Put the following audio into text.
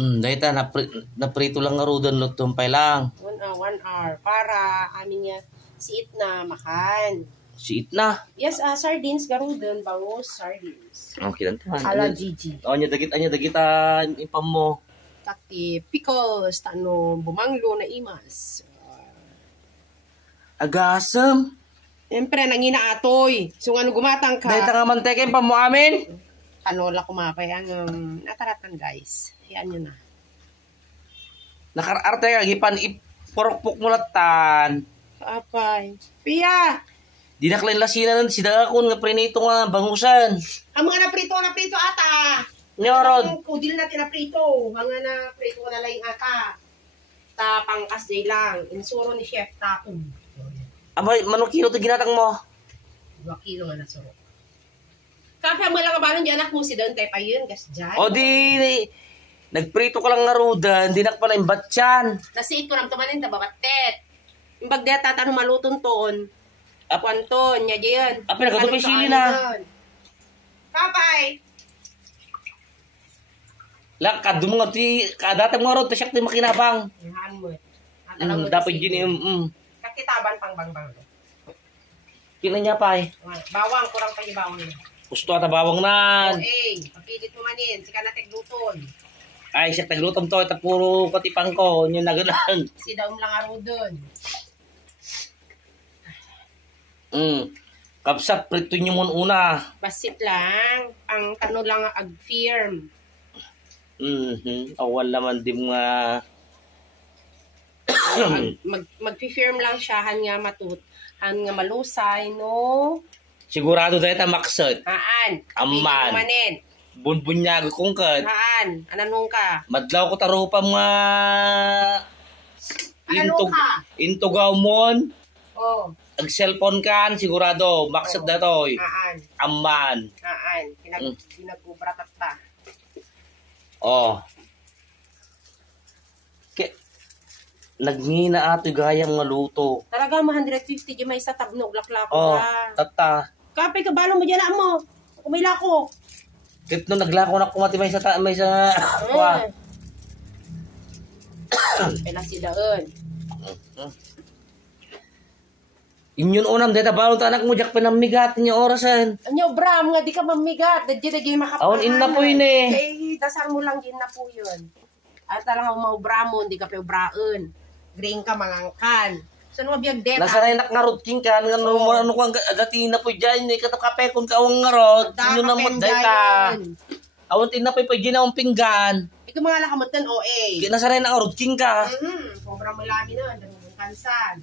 Dahil naprito lang nga rodon, lutumpay lang. 1 hour. Para amin niya siit na makan. Siit na. Yes, sardines, garudon, bangus, sardines. Okay lang taman. Ala Gigi. Anya dagit impam mo. Takti pickles, tano bumanglo na imas. Agasam. Siyempre, nangina atoy. So, ano gumatang ka? Dahil nga manteke, impam mo amin. Kanola kumapay ang nataratan, guys. Yan nyo na. Nakararte ka, gipan ipurok-puk mo latan. Apay. Pia! Di na klain lasinan si Dagakon nga prinito nga bangusan. Ang mga naprito ata. Nyorod. Kudil natin naprito. Mga naprito na lang ata. Ta pangkas day lang. Insuro ni Chef Taong. Abay, manong kilo to ginatang mo? 2 kilo nga nasuro. Kapag mo lang kabalong dyan, anak mo si Don, tayo pa yun, gas dyan. O di, nagprito ka lang nga roda, hindi na pala imbatyan. Nasiit ko lang tumanin, tababatet. Yung bagdeta, tanong malutong ton. Apuanton, niya dyan. Apo, nagkatupay sili na. Kapay! Lakad, mo nga, kadatang mga roda, siyak tayo makinabang. Yahan mo. Dapat yun, Kakitaban pang bang. Kina niya pa eh. Bawang, kurang pa yung bawang niya. Gusto ata bawang nan. Okay, papilit mo manin, sika na tegluton. Ay, siya taglutom to, ito puro katipang ko, yun na gano'n. Si daom lang aro dun. Kapsat, prito nyo muna una. Basit lang, ang tano lang ag-firm. Awal naman din mga... Mag-firm lang siya, han nga matut. Han nga malusay, no? Sigurado dahil tamaksot. Haan. Aman. Manin. Bunbunyago kong kat. Haan. Ananong ka? Madlaw ko tarupa mga... Ananong ka? Intugaw mon. Oh. Ag-cellphone kan, sigurado. Maksot na to. Haan. Aman. Haan. Pinag-ubratat ta. Oh. Nagnina ato gayang nga luto. Talaga mo 150 di may sa tabnog laklako Oh, ka. tata. Kapay ka balong mo dyan na mo. Kumila ko. Kit no naglako na kumati may sa kwa. Pela si daon. Inyon unam deta balong ta anak mo jak pinamigat niya orasan. Anyo bram nga di ka mamigat. Dadya dagi makapahan. Awon inna po yun eh. Eh, dasar mo lang din na po yun. At talagang mau bramon, di ka pa braon. Green ka mangangkan. So, ano mabiyag deta? Nasa na inak ngarot king kan, nga ano kang dati na po dyan, katakape kung kawang ngarot. Inyo na mo deta. Awon tinapay pa dyan akong pinggan. Ito mga lakamutan, OA. Nasa na inak ngarot king ka. Sobra mo lami nun, danong kansan.